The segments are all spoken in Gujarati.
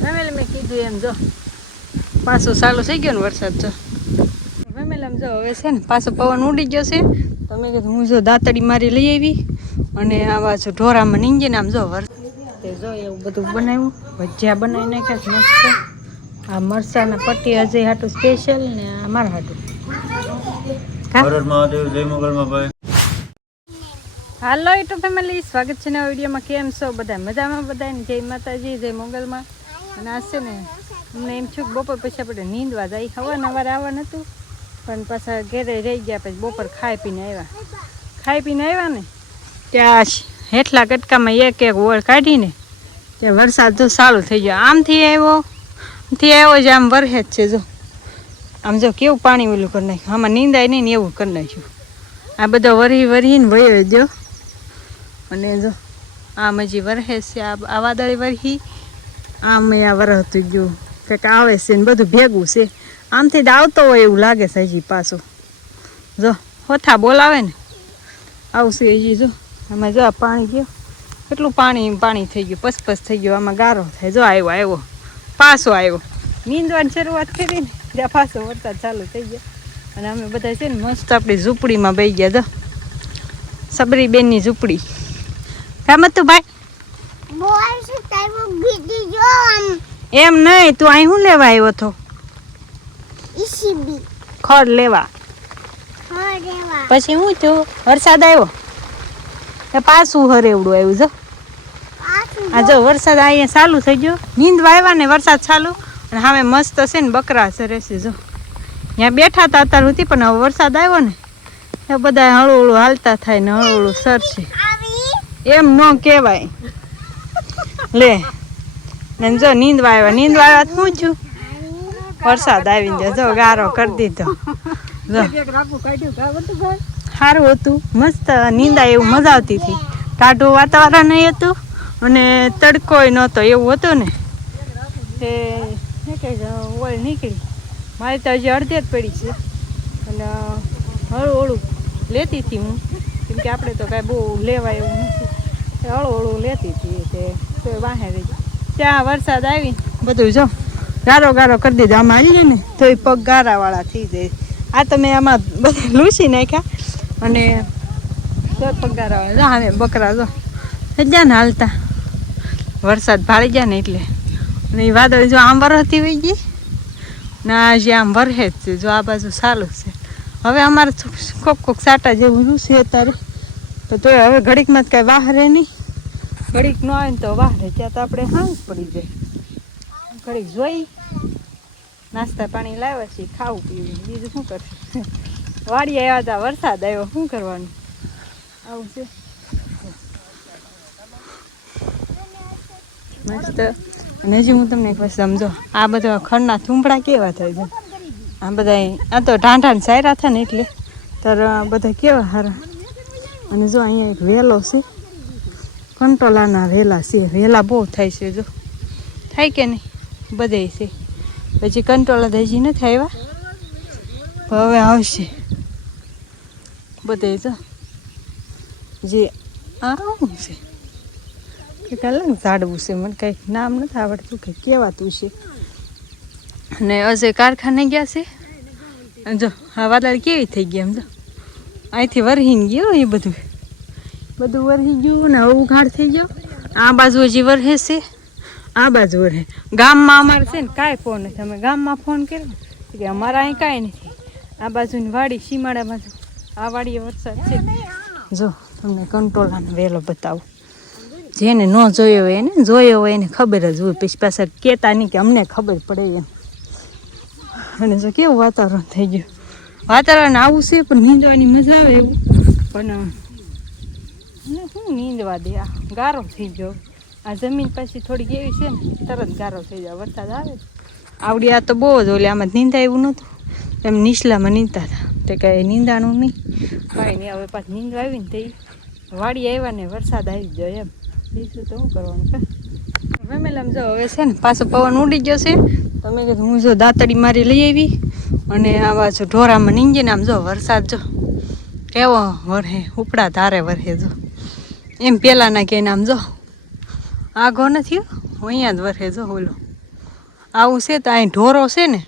ફેમિલી મેં કીધું એમ જો પાછું ચાલુ થઈ ગયો ને વરસાદ જો ફેમિલી આમ જો હવે છે ને પાછો પવન ઉડી ગયો છે તો મેં કીધું હું જો દાંતડી મારી લઈ આવી અને આ બાજુ ઢોરામાં નીંગીને આમ જો તે જો એવું બધું બનાવ્યું ભજીયા બનાવી નાખ્યા મસ્ત આ મરચાના પટ્ટી અજય હાટું સ્પેશિયલ ને આ મારા હાટું હાલો યુટ્યુબ ફેમિલી સ્વાગત છે નવા વિડીયોમાં. કેમ છો બધા? મજામાં બધા ને? જય માતાજી, જય મોગલમાં. અને આ છે ને અમને એમ છું બપોર પછી આપણે નીંદવા જાય સવારે આવવાનું હતું પણ પાછા ઘેરે રહી ગયા. પછી બપોર ખાઈ પીને આવ્યા ને ત્યાં હેઠલા કટકામાં એક ઓળ કાઢીને ત્યાં વરસાદ જો ચાલુ થઈ ગયો. આમથી આવ્યો જ આમ વરહે જ છે જો આમ જો કેવું પાણી ઓલું કરી નાખ્યું. આમાં નીંદાય નહીં ને એવું કરી નાખ્યું. આ બધો વરીને વયો દો અને જો આમ હજી વરહે છે. આ વાદળી વરહી આમ આ વરહતું ગયું કંઈક આવે છે ને બધું ભેગું છે. આમથી જ આવતો હોય એવું લાગે છે હજી પાછું. જો હોથા બોલાવે ને આવશે હજી. જો આમાં જો આ પાણી ગયો કેટલું પાણી થઈ ગયું, પસપસ થઈ ગયું. આમાં ગારો થાય. જો આવ્યો પાછો આવ્યો. નીંદવાની શરૂઆત કરી ને ત્યાં પાછો વરસાદ ચાલુ થઈ ગયો. અને અમે બધા છે ને મસ્ત આપણી ઝૂંપડીમાં બેસી ગયા. જો સબરીબેનની ઝૂંપડી. કામતું ભાઈ એમ નહીં, તું અહીં શું લેવા આવ્યો હતો? ખડ લેવા. પછી શું થયું? વરસાદ આવ્યો પાછું હરેવડું આવ્યું. જો આ જો વરસાદ અહીંયા ચાલુ થઈ ગયો. નીંદવા આવ્યા ને વરસાદ ચાલુ. અને હવે મસ્ત છે ને બકરા સરે છે. જો ત્યાં બેઠા હતા અત્યાર સુધી પણ હવે વરસાદ આવ્યો ને એ બધા હળવું હાલતા થાય ને હળવું સરશે. એમ ન કહેવાય. લે ને જો નીંદવા આવ્યા શું છું? વરસાદ આવી ગયો. જો ગારો કરી દીધો. જો સારું હતું મસ્ત નીંદાય એવું મજા આવતી હતી. ટાઢું વાતાવરણ હતું અને તડકોય નહોતો એવું હતું ને તે ઓળ નીકળી. મારી તો હજી અડધે જ પડી છે અને હળવું લેતી હતી હું, કેમ કે આપણે તો કાંઈ બહુ લેવાય એવું નથી. હળવું લેતી હતી તે વાહે રહી ત્યાં વરસાદ આવી બધું જો ગારો કરી દીધો. આમાં આવી જાય ને તો એ પગ ગારાવાળા થઈ જાય. આ તો મેં આમાં બધા લૂસી નાખ્યા અને પગ ગારાવાળા હવે બકરા જો ગયા ને હાલતા. વરસાદ ભાળી ગયા ને એટલે. અને એ વાદળ જો આમ વરસતી વહી ગઈ ના જે આમ વરહે જ છે. જો આ બાજુ ચાલુ છે. હવે અમારે કોક સાટા જેવું રૂસે અત્યારે તો તોય હવે ઘડીકમાં જ કાંઈ વાહરે નહીં. ઘડીક ન આવે ને તો વાહરે ત્યાં તો આપણે હાંસ પડી જાય. ઘડીક જોઈ નાસ્તા પાણી લાવ્યા છીએ, ખાવું પીવું બીજું શું કરશે. વાડીએ આવ્યા હતા વરસાદ આવ્યો, શું કરવાનું? આવું છે મસ્ત. અને હજી હું તમને એક સમજો આ બધા ખડના થૂંપડા કેવા થાય છે. આ બધા આ તો ઢાંઢાને સાયરા થાય ને એટલે ત્યારે બધા કેવા સારા. અને જો અહીંયા એક વેલો છે, કંટોલાના વેલા છે. વેલા બહુ થાય છે. જો થાય કે નહીં? બધે છે. પછી કંટોલા હજી નથી આવ્યા હવે આવશે બધે. જો જે આવું છે કંઈક અલગ ઝાડવું છે, મને કંઈક નામ નથી આવડતું કે કહેવાતું છે. અને અજય કારખાને ગયા છે. જો આ વાદળ કેવી થઈ ગયા એમ. જો અહીંથી વરહીને ગયો એ બધું વરહી ગયું ને હવે ઉઘાડ થઈ ગયો. આ બાજુ હજી વરહે છે, આ બાજુ વરહે. ગામમાં અમારે છે ને કાંઈ ફોન નથી. અમે ગામમાં ફોન કર્યો કે અમારા અહીં કાંઈ નથી. આ બાજુની વાડી સીમાડા બાજુ આ વાડીએ વરસાદ છે. જો તમને કંટોલાનો વેલો બતાવું. જેને ન જોયો હોય એને ખબર જ હોય. પછી પાછા કહેતા નહીં કે અમને ખબર પડે એમ. અને જો કેવું વાતાવરણ થઈ ગયું. વાતાવરણ આવું છે પણ નીંદવાની મજા આવે એવું. પણ શું નીંદવા દે, આ ગારો થઈ ગયો. આ જમીન પછી થોડીક એવી છે ને તરત ગારો થઈ જાય. વરસાદ આવે આવડી આ તો બહુ જ ઓલી આમાં નીંદા એવું નહોતું. એમ નીચલામાં નીંદતા હતા તે કાંઈ નીંદાનું નહીં કાંઈ નહીં. હવે પાછું નીંદવા આવીને તે વાડી આવ્યા ને વરસાદ આવી ગયો એમ. બીજું તો શું કરવાનું કા ફેમિલી. આમ જો હવે છે ને પાછો પવન ઉડી ગયો છે. તમે કીધું હું જો દાંતડી મારી લઈ આવી અને આ બાજુ ઢોરામાં નીંદીને આમ જો વરસાદ જો કેવો વરહે ઉપડા ધારે વરહે. જો એમ પહેલાંના કે આમ જો આગો નથી અહીંયા જ વરહે. જો ઓલો આવું છે તો અહીં ઢોરો છે ને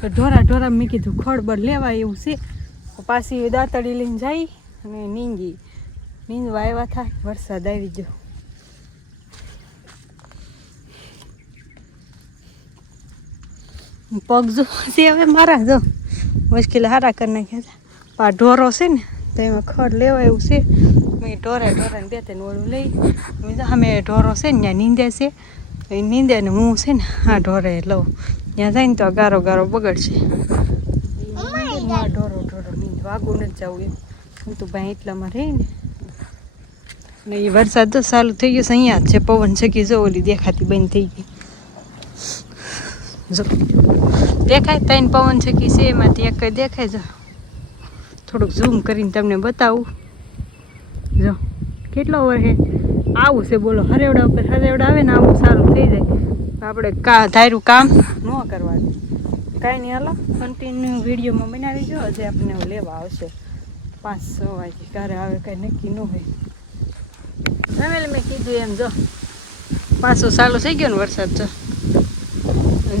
તો ઢોરા મેં કીધું ખડબડ લેવાય એવું છે. પાછી દાંતડી લઈને જાય અને નીંદવા આવ્યા થાય. વરસાદ આવી ગયો. પગ જો છે હવે મારા જો મુશ્કેલ હારા કરી નાખ્યા છે. આ ઢોરો છે ને તો એમાં ખડ લેવા એવું છે. મેં ઢોરાને 2-3 વળું લઈ અમે ઢોરો છે ને ત્યાં નીંદે છે. એ નીંદે ને હું છે ને આ ઢોરે લઉં ત્યાં જાય ને તો ગારો બગડશે. આ ઢોરો નીંદ વાગું નથી જવું એમ હું તો ભાઈ એટલામાં રહી ને એ વરસાદ તો ચાલુ થઈ ગયો છે. અહીંયા જ છે પવન છકી જો ઓલી દેખાતી બંધ થઈ ગઈ. જો દેખાય તઈને પવન છકી છે એમાંથી એક દેખાય. જો થોડુંક ઝૂમ કરીને તમને બતાવું. જો કેટલો વરસે આવું છે બોલો. હરેવડા ઉપર હરેવડા આવે ને આવું સારું થઈ જાય. આપણે ધાર્યું કામ ન કરવાનું. કાંઈ નહીં હાલો કન્ટિન્યુ વિડીયોમાં બનાવી જો. હજી આપણે લેવા આવશે 5-6 વાગે. ક્યારે આવે કાંઈ નક્કી ન હોય. ફેમિલી મેં કીધું એમ જો પાછો ચાલુ થઈ ગયો ને વરસાદ.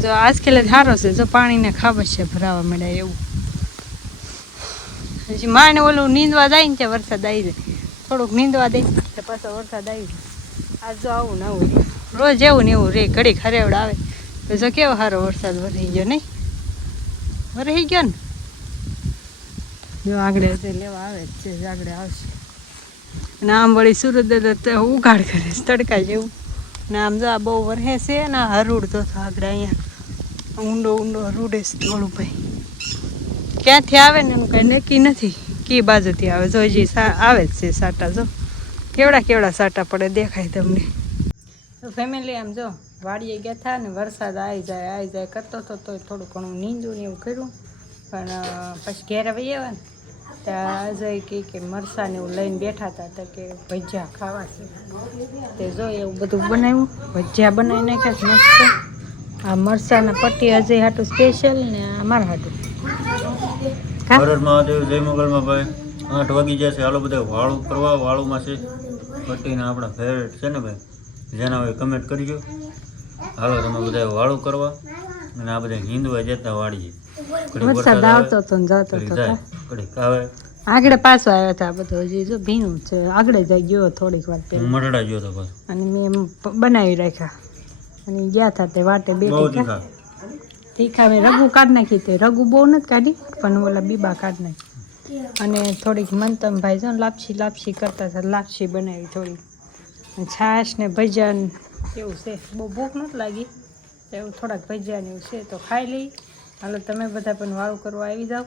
જો આજકાલ સારો છે. જો પાણીને ખાબસ છે ભરાવા મળ્યા એવું. હજી માને ઓલું નીંદવા જાય ને ત્યાં વરસાદ આવી જાય. થોડુંક નીંદવા દે તો પાછો વરસાદ આવી જાય. આજ જો આવું ને આવું રોજ એવું ને એવું રે. ઘડીક હરેવડા આવે તો જો કેવો સારો વરસાદ વરાઈ ગયો નહીં. વરાઈ ગયો ને જો આગળ લેવા આવે જ છે. આગળ આવશે અને આમ વળી સુરત દાદા ઉઘાડ કરે છે તડકા જેવું. ને આમ જો આ બહુ વરસે છે ને હરૂડ તો આગળ અહીંયા ઊંડો હરૂડે છે થોડું ભાઈ. ક્યાંથી આવે ને એનું કાંઈ નક્કી નથી. કી બાજુથી આવે જો હજી આવે જ છે સાટા. જો કેવડા સાટા પડે દેખાય તમને. તો ફેમિલી આમ જો વાડીએ ગયા હતા ને વરસાદ આવી જાય કરતો હતો તો થોડું ઘણું નીંદું ને એવું કર્યું. પણ પછી ઘેરે વહી આવ્યા ને ત્યાં અજય કે મરસાને એવું લઈને બેઠા હતા તો કે ભજીયા ખાવા છે. તે જો એવું બધું બનાવ્યું. ભજીયા બનાવી નાખ્યા મસ્ત. આ મરસાના પટ્ટી અજય હાટું સ્પેશિયલ ને અમારા હાટું. ભારત મહાદેવ જય મંગલમાં ભાઈ. 8 વાગી જશે. હાલો બધા વાળું કરવા. વાળુમાં છે પટ્ટીના આપણા ફેવરેટ છે ને ભાઈ. જેના હોય કમેન્ટ કરજો. હાલો તમે બધા વાળું કરવા અને આ બધા હિંદવા જતા વાળીએ. વરસાદ આવતો હતો ને જતો હતો. આગળ પાછો આવ્યો હતા બધું હજી જો ભીનું છે. આગળ જઈ ગયો થોડીક વાર પહેલા. મરડા ગયો હતો પાછો અને મેં બનાવી રાખ્યા અને ગયા હતા તે વાટે બે તીખા મેં રગુ કાઢી નાખી. તે રગુ બહુ નથી કાઢી પણ ઓલા બીબા કાઢી નાખી. અને થોડીક મંતમભાઈ જો લાપસી કરતા હતા. લાપસી બનાવી થોડી છાશ ને ભજીયા એવું છે. બહુ ભૂખ નથી લાગી એવું થોડાક ભજીયા ને એવું છે તો ખાઈ લઈ. હાલો તમે બધા પણ વાળું કરવા આવી જાઓ.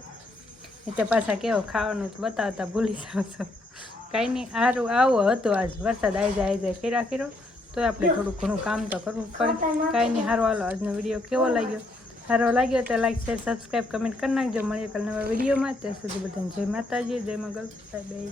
એટલે પાછા કેવો ખાવાનું બતાવતા ભૂલી જાઓ છો. કાંઈ નહીં સારું આવું હતું આજ. વરસાદ આવી જાય કર્યો તો આપણે થોડું ઘણું કામ તો કરવું પડે. કાંઈ નહીં સારું હાલો. આજનો વિડીયો કેવો લાગ્યો? સારો લાગ્યો તો લાઈક શેર સબસ્ક્રાઈબ કમેન્ટ કરી નાખજો. મળીએ કાલ નવા વિડીયોમાં. ત્યાં સુધી બધાને જય માતાજી જય મંગલ. Bye bye.